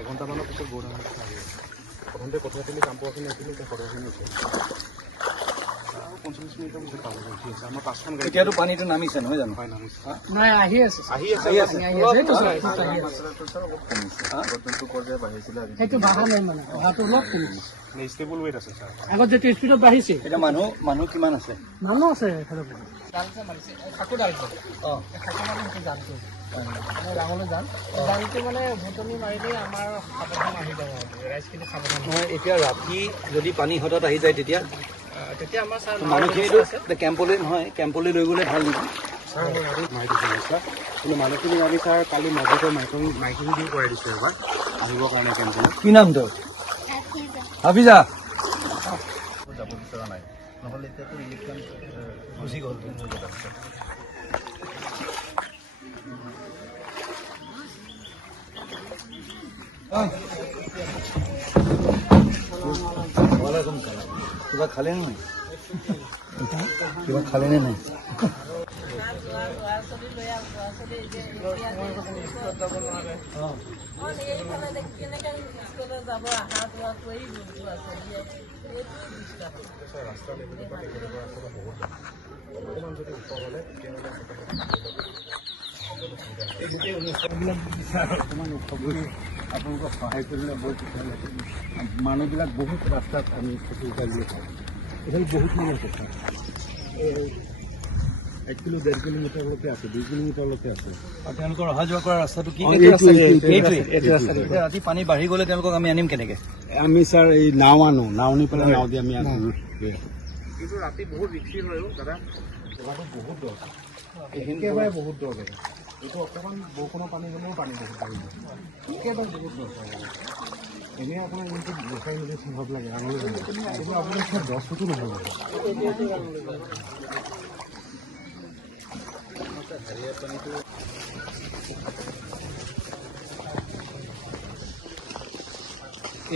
এঘণ্টামানৰ পিছত গৌৰাঙত আহি আছে প্ৰথমতে কঠীয়াতলি কামপুৰখিনি আছিলোঁ এতিয়া কঠীয়াখিনি আছে আৰু 45 মিনিটৰ পিছত পাবলৈ উঠি আছে আমাৰ 5খন গাড়ী এতিয়াতো পানীটো নামিছে নহয় জানো হয় নামিছে নাই আহি আছে সেইটো বাঢ়া নাই মানে বাঢ়াটো অলপ কমিছে ষ্টেবল ৱেট আছে ছাৰ আগত যেতিয়া স্পীডত বাঢ়িছে এতিয়া মানুহ কিমান আছে মানুহ আছে এফালে জালছে মাৰিছে খাকু ডালটো খাকু মানে সেইটো জালটো ডাঙৰলৈ জাল জালটো মানে ভুটনি মাৰিলেই আমাৰ সাৱধান আহি যাব ৰাইজখিনি সাৱধান নহয় এতিয়া ৰাতি যদি পানী হঠাৎ আহি যায় তেতিয়া আমাৰ ছাৰ মানুহখিনিতো কেম্পলৈ নহয় কেম্পলৈ লৈ গ'লে ভাল নেকি ছাৰ মই আৰু মাৰি দিছোঁ ছাৰ কিন্তু মানুহখিনি আমি ছাৰ কালি মাজতে মাইকিং দি কৰাই দিছোঁ এবাৰ আহিবৰ কাৰণে কেম্পলৈ কি নাম তোৰ হাফিজা যাব বিচৰা নাই নহ'লে এতিয়াতো ইলেকশ্যন গুচি গ'ল ওয়ালাইকুম সালাম কিবা খালে নাই কিবা খালে নে নাই আপোনালোকক সহায় কৰিলে বহুত মানুহবিলাক বহুত ৰাস্তাত আমি ফটো উঠাই খাওঁ এইফালে বহুত মানুহ আছে 1 কিলো 1.5 কিলোমিটাৰলৈকে আছে 2 কিলোমিটাৰলৈকে আছে আৰু তেওঁলোকৰ অহা যোৱা কৰা ৰাস্তাটো কি ৰাতি পানী বাঢ়ি গ'লে তেওঁলোকক আমি আনিম কেনেকৈ আমি ছাৰ এই নাও আনো নাও নি পেলাই নাও দি আমি আনো কিন্তু ৰাতি বহুত ৰিক্সি হয় দাদা জেগাটো বহুত দৰ একেবাৰে বহুত দৰ জেগা এইটো অকণমান বৰষুণৰ পানী হ'লেও পানী বহুত বাঢ়িব একেবাৰে বহুত দৰ এনেই আপোনাৰ এইটো দেখাই মেলি সম্ভৱ লাগে আঙুলি কিন্তু আপোনাৰ 10 ফুটো নহ'ব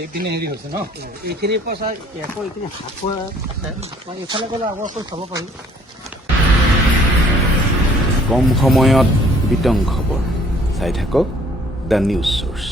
এইপিনে হেৰি হৈছে ন এইখিনিৰ পৰা ছাৰ আকৌ এইখিনি সাঁফোৱা আছে এইফালে গ'লে আকৌ চাব পাৰিম কম সময়ত বিতং খবৰ চাই থাকক দ্য নিউজ চ'ৰ্চ।